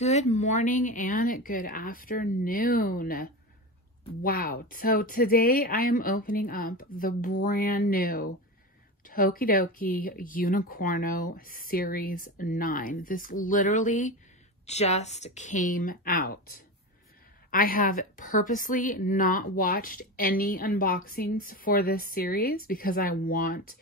Good morning and good afternoon. Wow. So today I am opening up the brand new Tokidoki Unicorno Series 9. This literally just came out. I have purposely not watched any unboxings for this series because I want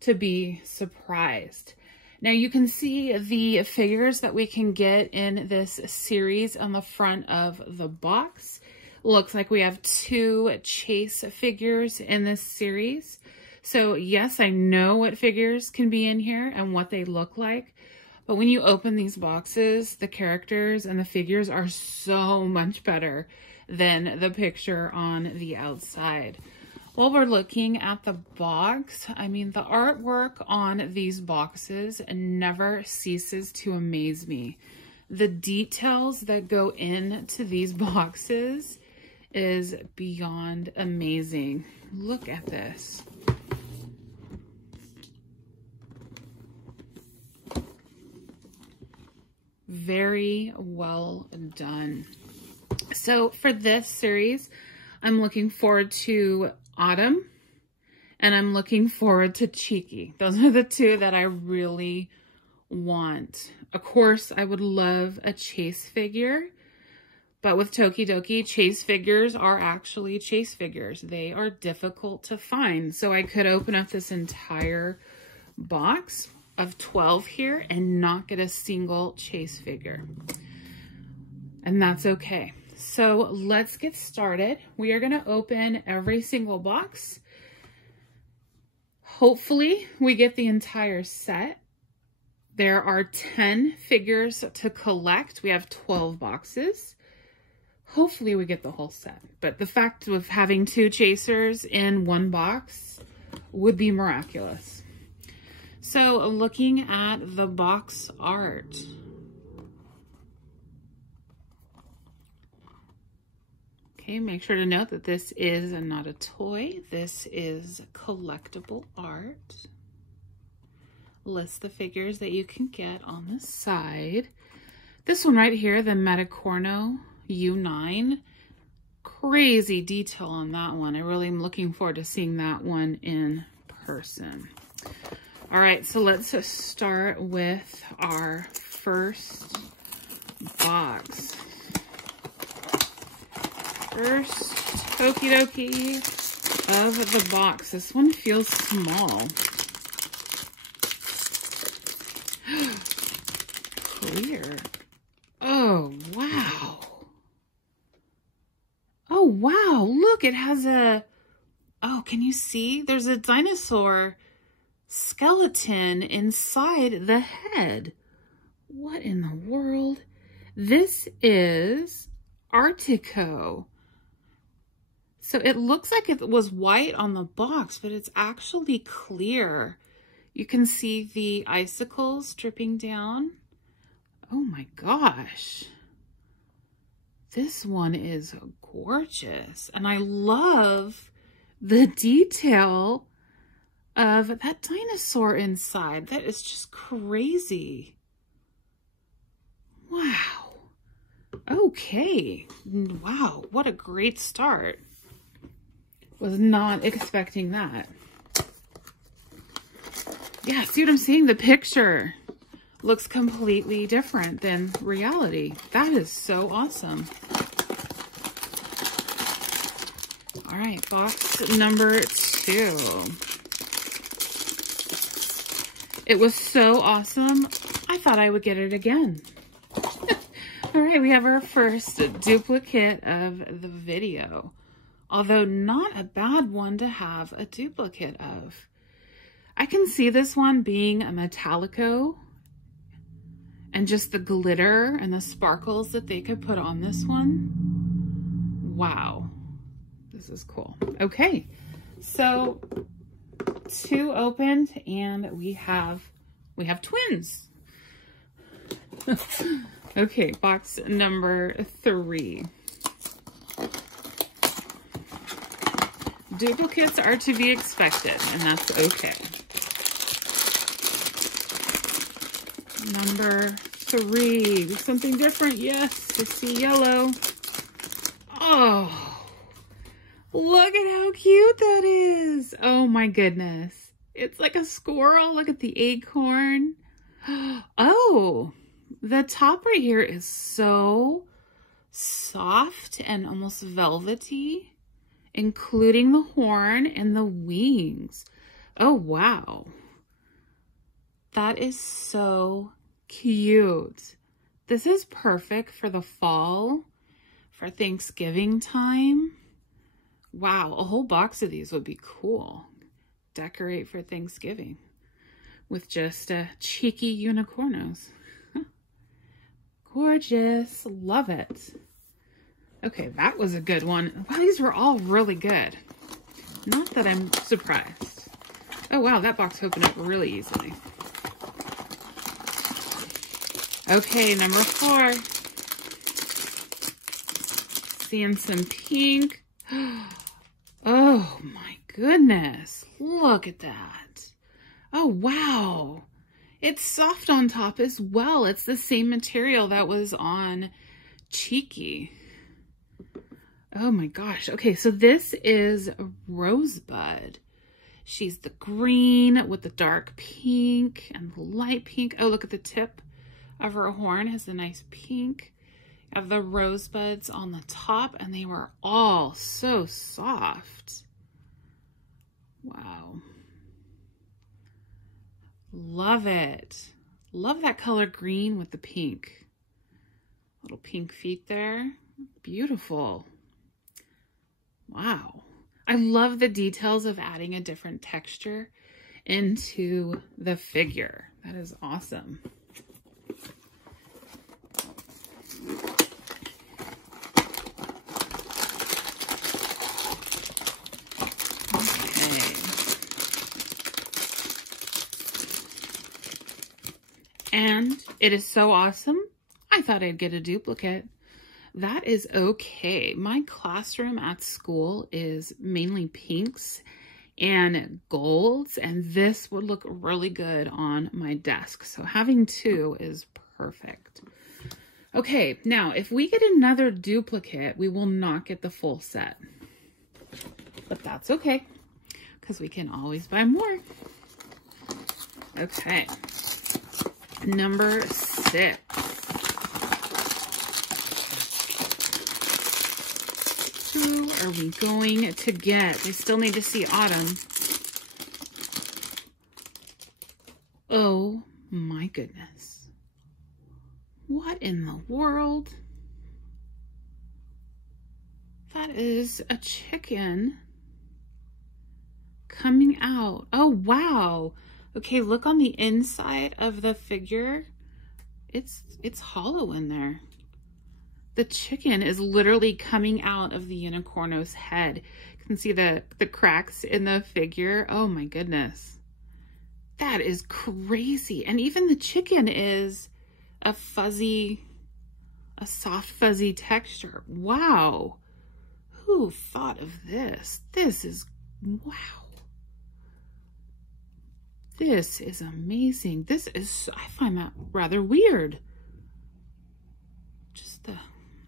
to be surprised. Now you can see the figures that we can get in this series on the front of the box. Looks like we have 2 Chase figures in this series. So yes, I know what figures can be in here and what they look like. But when you open these boxes, the characters and the figures are so much better than the picture on the outside. While we're looking at the box, I mean, the artwork on these boxes never ceases to amaze me. The details that go into these boxes is beyond amazing. Look at this. Very well done. So for this series, I'm looking forward to Autumn, and I'm looking forward to Cheeky. Those are the 2 that I really want. Of course, I would love a Chase figure, but with Tokidoki, Chase figures are actually Chase figures. They are difficult to find. So I could open up this entire box of 12 here and not get a single Chase figure. And that's okay. So let's get started. We are going to open every single box. Hopefully we get the entire set. There are 10 figures to collect. We have 12 boxes. Hopefully we get the whole set. But the fact of having 2 chasers in one box would be miraculous. So looking at the box art. Okay, make sure to note that this is not a toy. This is collectible art. List the figures that you can get on the side. This one right here, the Unicorno U9. Crazy detail on that one. I really am looking forward to seeing that one in person. All right, so let's start with our first box. First Tokidoki of the box. This one feels small. Clear. Oh, wow. Oh, wow. Look, it has a... Oh, can you see? There's a dinosaur skeleton inside the head. What in the world? This is Artico. So it looks like it was white on the box, but it's actually clear. You can see the icicles dripping down. Oh my gosh. This one is gorgeous. And I love the detail of that dinosaur inside. That is just crazy. Wow. Okay. Wow, what a great start. Was not expecting that. Yeah, see what I'm saying? The picture looks completely different than reality. That is so awesome. All right, box number 2. It was so awesome, I thought I would get it again. All right, we have our first duplicate of the video. Although not a bad one to have a duplicate of. I can see this one being a Metallico and just the glitter and the sparkles that they could put on this one. Wow, this is cool. Okay, so 2 opened and we have twins. Okay, box number 3. Duplicates are to be expected, and that's okay. Number 3. Something different. Yes, I see yellow. Oh, look at how cute that is. Oh my goodness. It's like a squirrel. Look at the acorn. Oh, the top right here is so soft and almost velvety, including the horn and the wings. Oh, wow. That is so cute. This is perfect for the fall, for Thanksgiving time. Wow, a whole box of these would be cool. Decorate for Thanksgiving with just cheeky unicornos. Gorgeous. Love it. Okay, that was a good one. Wow, these were all really good. Not that I'm surprised. Oh, wow, that box opened up really easily. Okay, number 4. Seeing some pink. Oh, my goodness. Look at that. Oh, wow. It's soft on top as well. It's the same material that was on Cheeky. Oh my gosh. Okay, so this is Rosebud. She's the green with the dark pink and the light pink. Oh, look at the tip of her horn has a nice pink. You have the rosebuds on the top, and they were all so soft. Wow. Love it. Love that color green with the pink. Little pink feet there. Beautiful. Wow. I love the details of adding a different texture into the figure. That is awesome. And it is so awesome, I thought I'd get a duplicate. That is okay. My classroom at school is mainly pinks and golds, and this would look really good on my desk. So having 2 is perfect. Okay, now if we get another duplicate, we will not get the full set. But that's okay, because we can always buy more. Okay. Number 6. Who are we going to get? I still need to see Autumn. Oh my goodness. What in the world? That is a chicken coming out. Oh, wow. Okay, look on the inside of the figure. It's hollow in there. The chicken is literally coming out of the Unicorno's head. You can see the cracks in the figure. Oh my goodness. That is crazy. And even the chicken is a soft fuzzy texture. Wow. Who thought of this? This is, wow. This is amazing. This is, I find that rather weird. Just the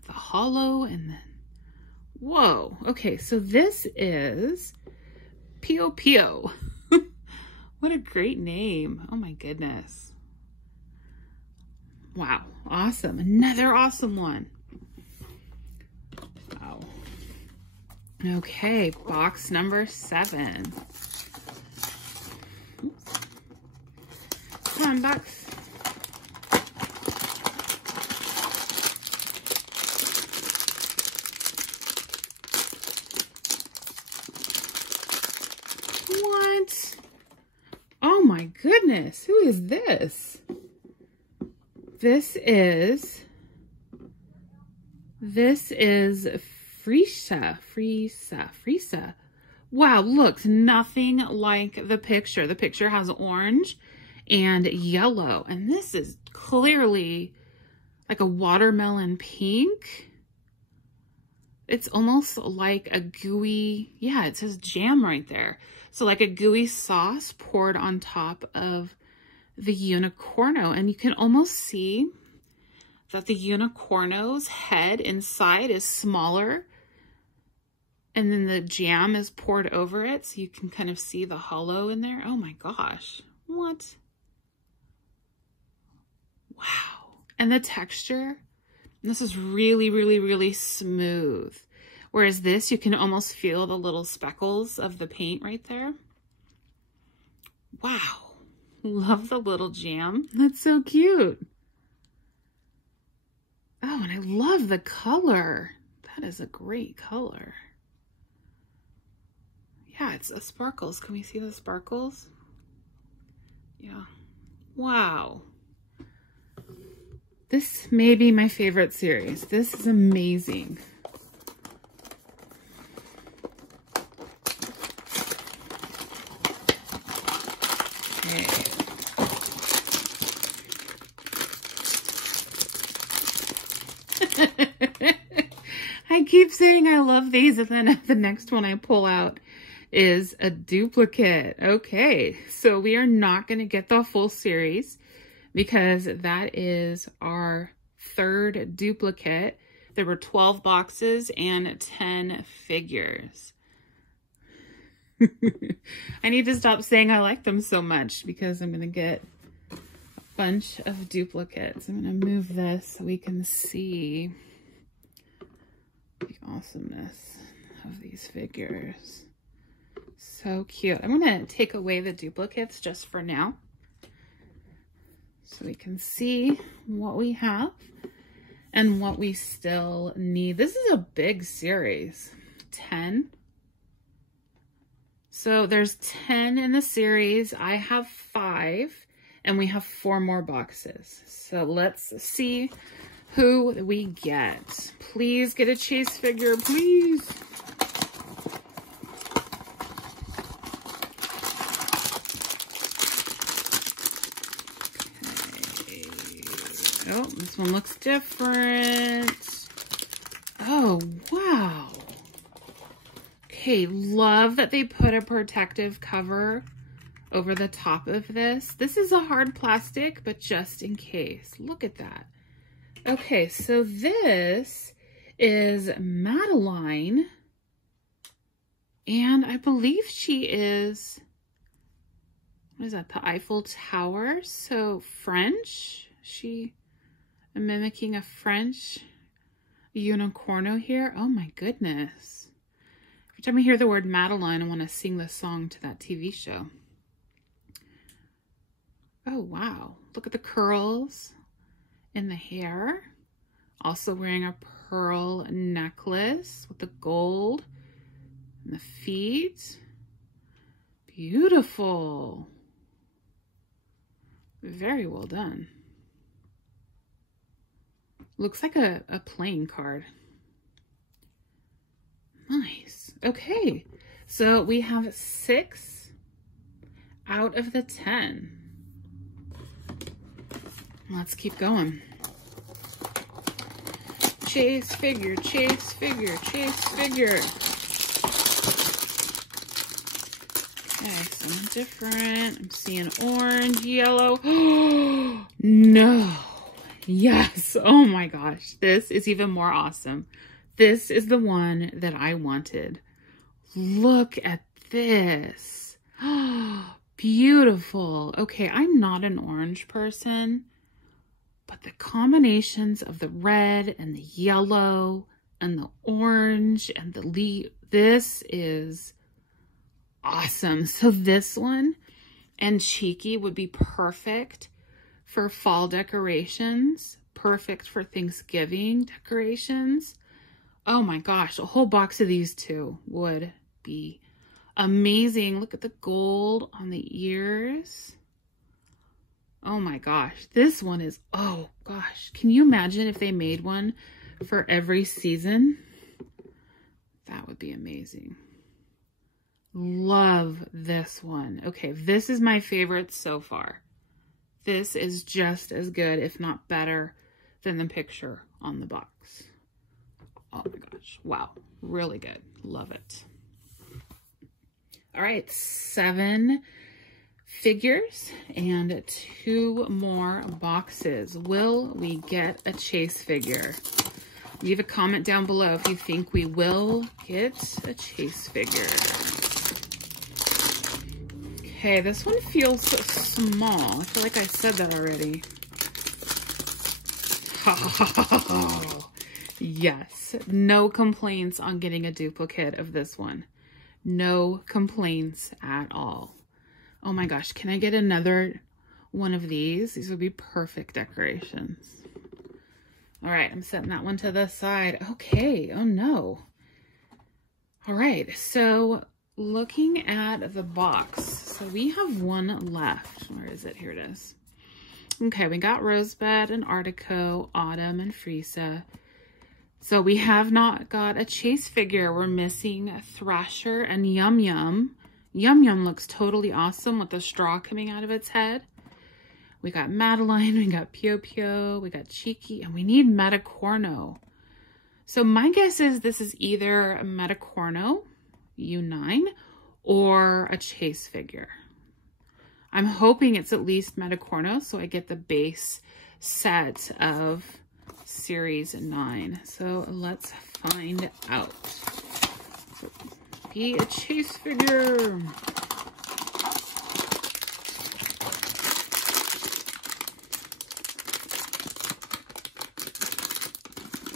hollow and then, whoa. Okay, so this is Pio Pio. What a great name. Oh my goodness. Wow, awesome. Another awesome one. Wow. Okay, box number 7. Come on, box. What? Oh my goodness, who is this? This is Frieza. Wow, looks nothing like the picture. The picture has orange and yellow, and this is clearly like a watermelon pink. It's almost like a gooey, yeah, it says jam right there. So like a gooey sauce poured on top of the Unicorno, and you can almost see that the Unicorno's head inside is smaller, and then the jam is poured over it, so you can kind of see the hollow in there. Oh my gosh, what? Wow. And the texture, this is really, really, really smooth. Whereas this, you can almost feel the little speckles of the paint right there. Wow. Love the little jam. That's so cute. Oh, and I love the color. That is a great color. Yeah, it's a sparkles. Can we see the sparkles? Yeah. Wow. This may be my favorite series. This is amazing. Okay. I keep saying I love these, and then the next one I pull out is a duplicate. Okay, so we are not going to get the full series because that is our third duplicate. There were 12 boxes and 10 figures. I need to stop saying I like them so much because I'm going to get a bunch of duplicates. I'm going to move this so we can see the awesomeness of these figures. So cute. I'm going to take away the duplicates just for now so we can see what we have and what we still need. This is a big series. 10. So there's 10 in the series. I have 5 and we have 4 more boxes. So let's see who we get. Please get a Chase figure, please. Oh, this one looks different. Oh, wow. Okay, love that they put a protective cover over the top of this. This is a hard plastic, but just in case. Look at that. Okay, so this is Madeline. And I believe she is, what is that, the Eiffel Tower? So French. She mimicking a French Unicorno here. Oh my goodness. Every time I hear the word Madeline, I want to sing the song to that TV show. Oh wow. Look at the curls in the hair. Also wearing a pearl necklace with the gold and the feet. Beautiful. Very well done. Looks like a playing card. Nice. Okay, so we have 6 out of the 10. Let's keep going. Chase figure, chase figure, chase figure. Okay, something different. I'm seeing orange, yellow. No. Yes. Oh my gosh. This is even more awesome. This is the one that I wanted. Look at this. Beautiful. Okay, I'm not an orange person, but the combinations of the red and the yellow and the orange and the leaf, this is awesome. So this one and Cheeky would be perfect for fall decorations, perfect for Thanksgiving decorations. Oh my gosh, a whole box of these two would be amazing. Look at the gold on the ears. Oh my gosh, this one is, oh gosh. Can you imagine if they made one for every season? That would be amazing. Love this one. Okay, this is my favorite so far. This is just as good, if not better, than the picture on the box. Oh my gosh. Wow. Really good. Love it. All right. 7 figures and 2 more boxes. Will we get a chase figure? Leave a comment down below if you think we will get a chase figure. Okay, this one feels small. I feel like I said that already. Oh, yes, no complaints on getting a duplicate of this one. No complaints at all. Oh my gosh, can I get another one of these? These would be perfect decorations. All right, I'm setting that one to the side. Okay, oh no. All right, so looking at the box, so we have one left. Where is it? Here it is. Okay, we got Rosebud and Artico, Autumn and Frieza. So we have not got a chase figure. We're missing Thrasher and Yum Yum. Yum Yum looks totally awesome with the straw coming out of its head. We got Madeline, we got Pio Pio, we got Cheeky, and we need Unicorno. So my guess is this is either a Unicorno, U9, or a chase figure. I'm hoping it's at least Unicorno, so I get the base set of Series 9. So let's find out. Be a chase figure.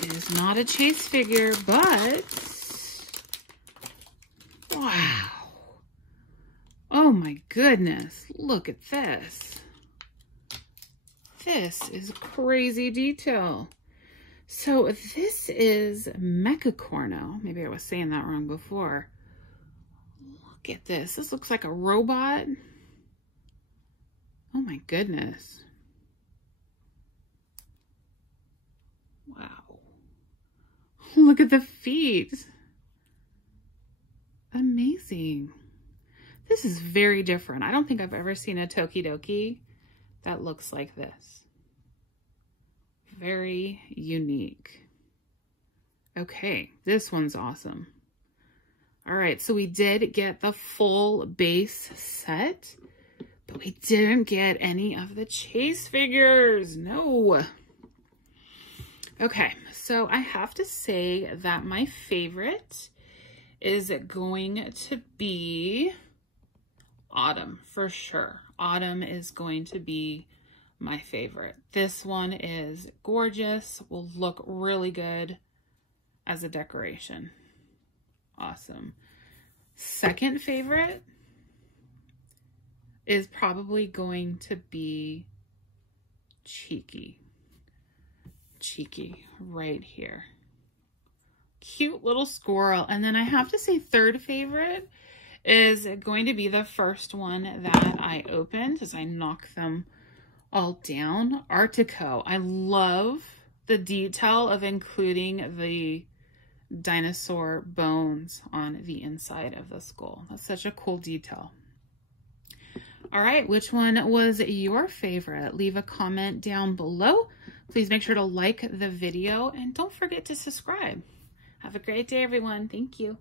It is not a chase figure, but wow. Oh my goodness, look at this. This is crazy detail. So this is Unicorno. Maybe I was saying that wrong before. Look at this. This looks like a robot. Oh my goodness. Wow. Look at the feet. Amazing. This is very different. I don't think I've ever seen a Tokidoki that looks like this. Very unique. Okay, this one's awesome. All right, so we did get the full base set, but we didn't get any of the chase figures. No. Okay, so I have to say that my favorite is going to be Autumn, for sure. Autumn is going to be my favorite. This one is gorgeous, will look really good as a decoration. Awesome. Second favorite is probably going to be Cheeky. Cheeky right here. Cute little squirrel. And then I have to say third favorite is going to be the first one that I opened as I knock them all down. Artico. I love the detail of including the dinosaur bones on the inside of the skull. That's such a cool detail. All right, which one was your favorite? Leave a comment down below. Please make sure to like the video and don't forget to subscribe. Have a great day, everyone. Thank you.